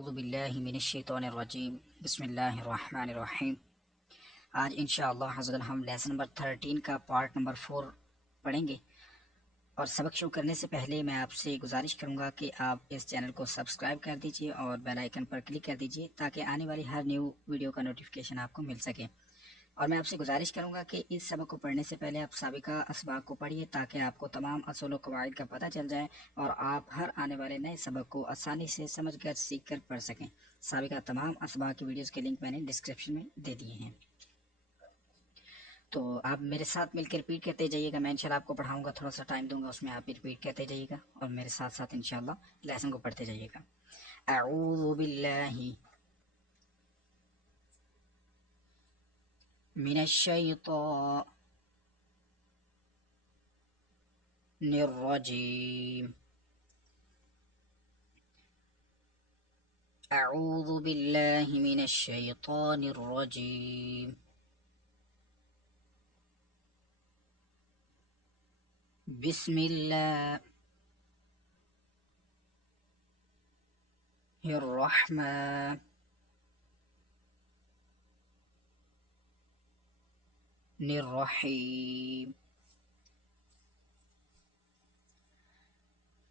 अऊज़ु बिल्लाहि मिनश्शैतानिर्रजीम बिस्मिल्लाहिर्रहमानिर्रहीम। आज इंशाअल्लाह हज़रत हम लेसन नंबर 13 का पार्ट नंबर 4 पढ़ेंगे। और सबक शुरू करने से पहले मैं आपसे गुजारिश करूंगा कि आप इस चैनल को सब्सक्राइब कर दीजिए और बेल आइकन पर क्लिक कर दीजिए ताकि आने वाली हर न्यू वीडियो का नोटिफिकेशन आपको मिल सके। और मैं आपसे गुजारिश करूंगा कि इस सबक को पढ़ने से पहले आप साबिका असबाक को पढ़िए ताकि आपको तमाम असूल व कवाइद का पता चल जाए और आप हर आने वाले नए सबक को आसानी से समझकर सीखकर पढ़ सकें। साबिका तमाम असबाक की वीडियोस के लिंक मैंने डिस्क्रिप्शन में दे दिए हैं। तो आप मेरे साथ मिलकर रिपीट करते जाइएगा। मैं इंशाल्लाह आपको पढ़ाऊंगा, थोड़ा सा टाइम दूंगा, उसमें आप रिपीट करते जाइएगा और मेरे साथ साथ इंशाल्लाह लेसन को पढ़ते जाइएगा। अऊज़ु बिल्लाहि मिनश्शैतानिर्रजीम। अऊज़ु बिल्लाहि मिनश्शैतानिर्रजीम। बिस्मिल्लाहिर्रहमानिर्रहीम।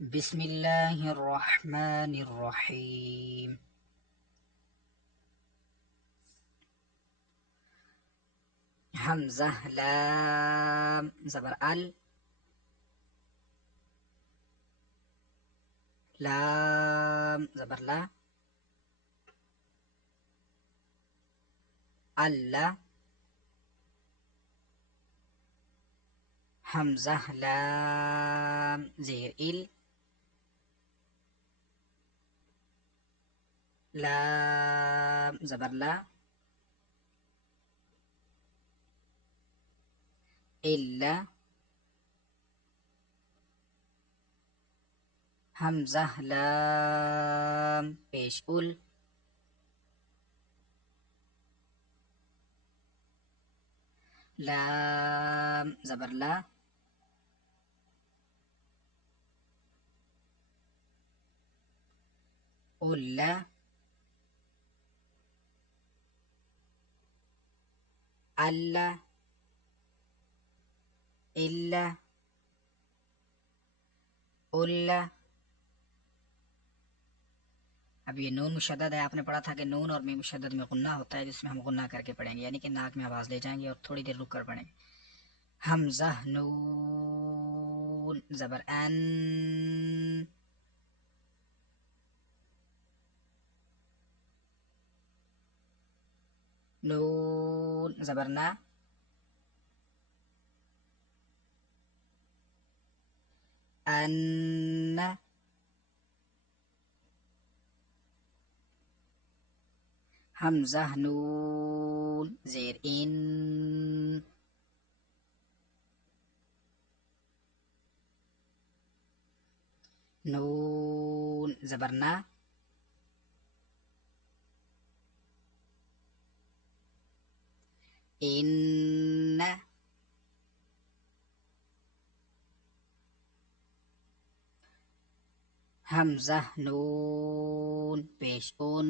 बिस्मिल्लाहिर्रहमानिर्रहीम। हमज़ा लाम ज़बर अल, लाम ज़बर ला, अल्ला, हमज़ा लाम ज़ेर इल, लाम ज़बर ला, इल्ला, हमज़ा लाम पेश उल, लाम ज़बर ला, उल्ला, अल्ला, इल्ला, उल्ला। अब ये नून मुशद्दद है। आपने पढ़ा था कि नून और मीम मुशद्दद में गुन्ना होता है, जिसमें हम गुन्ना करके पढ़ेंगे, यानी कि नाक में आवाज ले जाएंगे और थोड़ी देर रुक कर पढ़ेंगे। हमज़ा नून ज़बर अन, नून ज़बर ना, अन, हमज़ा नून ज़ेर इन, नून ज़बर ना, इन, हमज़ा नून पेश उन,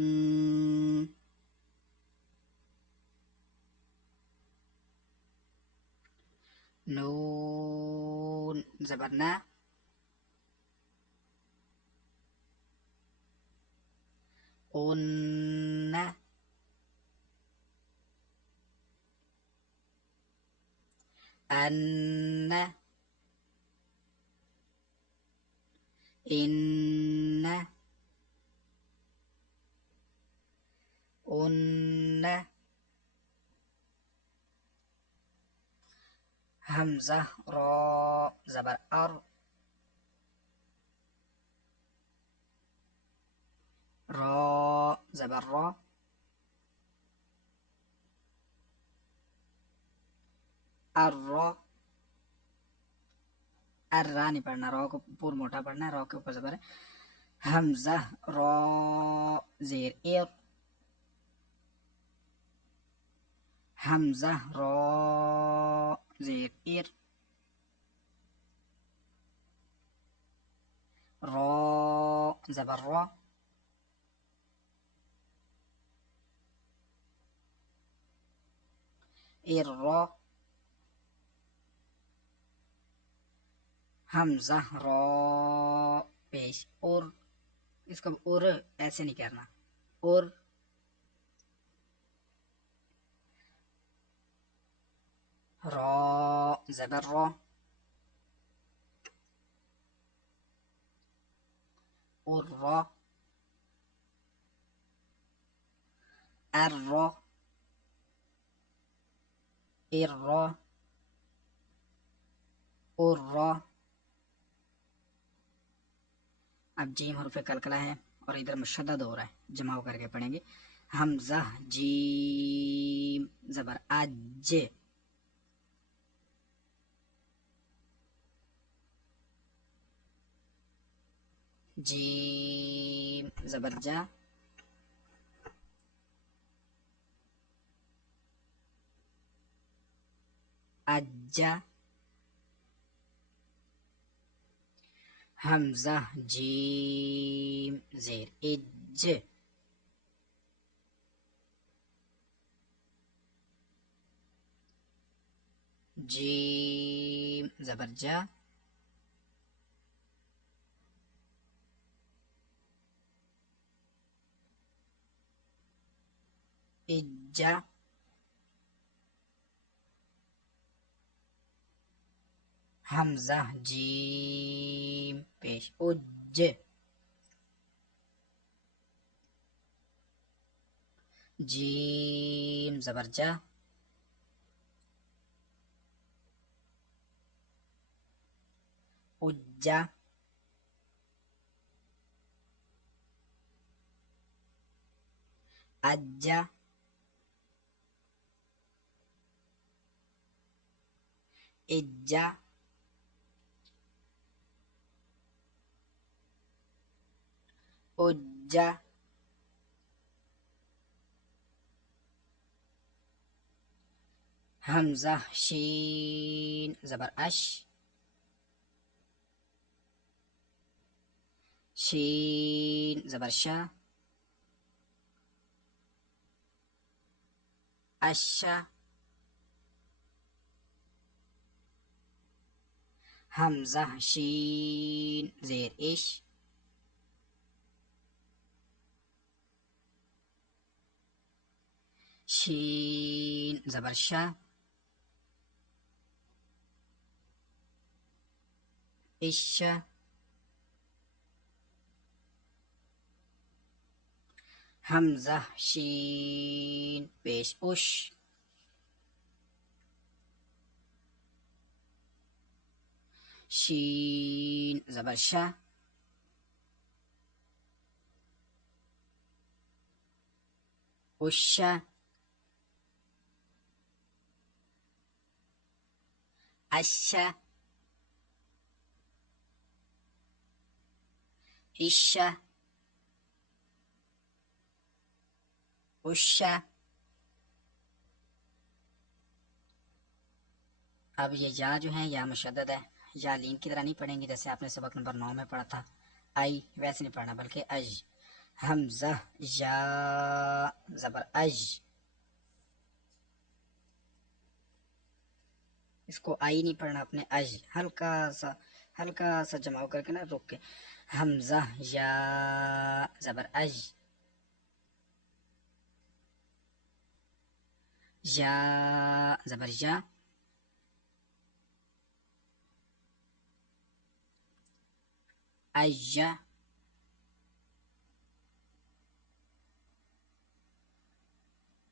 नून ज़बर ना, उन, अन, इन, उन, हमज़ा रॉ ज़बर अर, रॉ ज़बर रॉ, अर्रॉ, अर्रा नहीं पढ़ना, रॉ को पूरा मोटा पढ़ना है, रॉ के ऊपर ज़बर है। हमज़ा रॉ ज़ेर एर, हमज़ा रॉ ज़ेर एर, रॉ ज़बर रॉ, इर्रा, हमजा रा पेश और, इसका और ऐसे नहीं करना, और रा ज़बर रा, और रा, अर्रा, इर्रा, और रा। अब जीम हर्फ कलकला है और इधर मुशद्दद हो रहा है, जमाव करके पढ़ेंगे। हमजा जीम ज़बर अज, जीम ज़बर जा, अज्जा, हमजा जीम ज़ेर इज, जीम ज़बर जा, इज्जा, हमजा जीम पेश उज, जीम ज़बर जा, उज्जा, अज्जा, इज्जा, उज्जा, हमजा शीन ज़बर अश, शीन ज़बर शा, अशा, हमजा शीन ज़ेर इश, शीन ज़बर शा, इशा, हमजा शीन पेश उश, शीन ज़बर शा, उशा, अशा, इशा, उशा। अब ये या जो है या मुशद्दद है, या लीन की तरह नहीं पढ़ेंगे जैसे आपने सबक नंबर 9 में पढ़ा था आई, वैसे नहीं पढ़ना बल्कि अज, हमजा या ज़बर अज, इसको आई नहीं पढ़ना अपने, अज हल्का सा जमाव करके ना रोक के, हमजा या ज़बर अज, या ज़बर या, अय्या,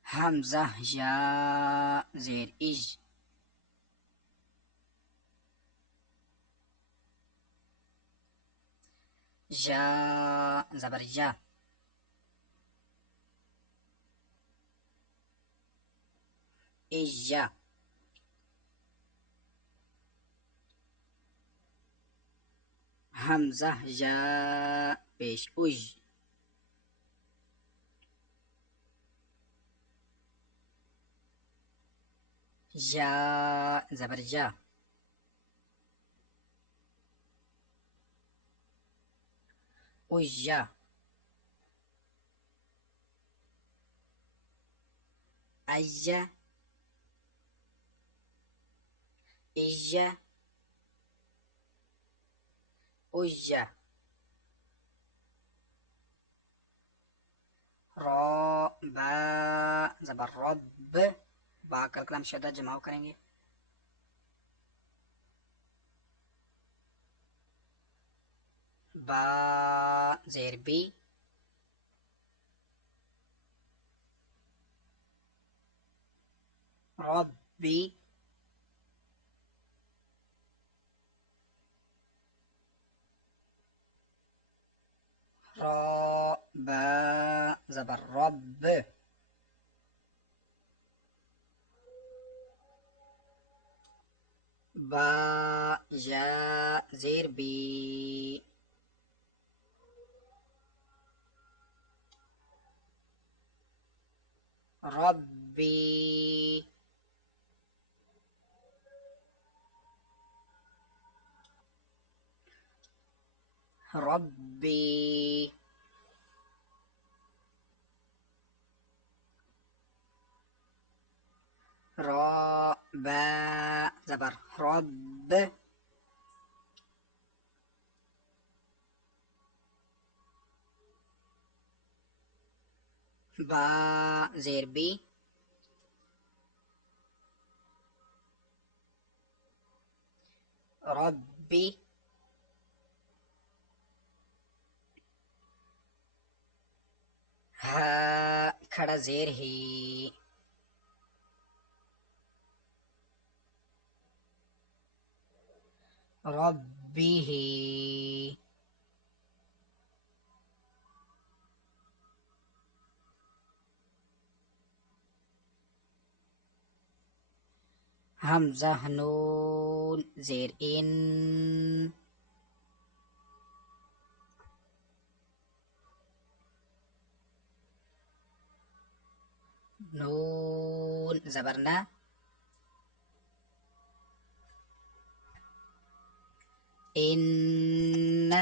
हमजा या ज़ेर इज, या ज़बर या, इज्जा, हमजा या पेश उज, या ज़बर या, उज्जा, अय्या, इया उया बा जबर रब बा का कलम शद्दा जमाव करेंगे बा जेर बी रब्बी बा जबर रब बा या जेर बी रब्बी रब्बी बा जबर रब बा जेर बी रब्बी हा खड़ा जेर ही रब्बी ही हमजा नून जेर इन नून जबरना इन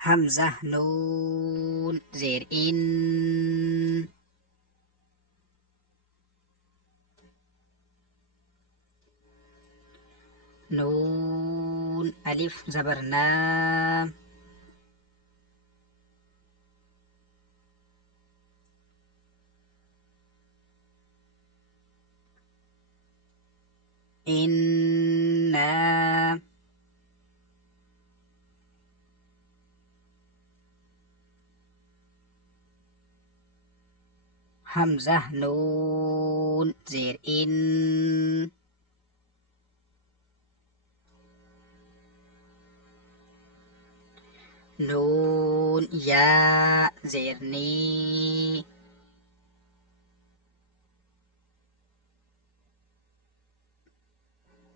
हमजा नून जेर इन नून अलिफ जबरना इन्ना हमजा नून जेर इन नून या जेर नी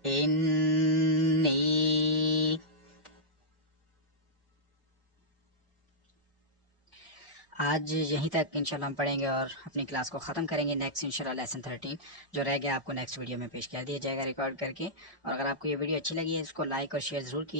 इन्नी आज यहीं तक इंशाल्लाह हम पढ़ेंगे और अपनी क्लास को ख़त्म करेंगे। नेक्स्ट इंशाल्लाह लेसन 13 जो रह गया आपको नेक्स्ट वीडियो में पेश कर दिया जाएगा रिकॉर्ड करके। और अगर आपको ये वीडियो अच्छी लगी है इसको लाइक और शेयर ज़रूर कीजिए।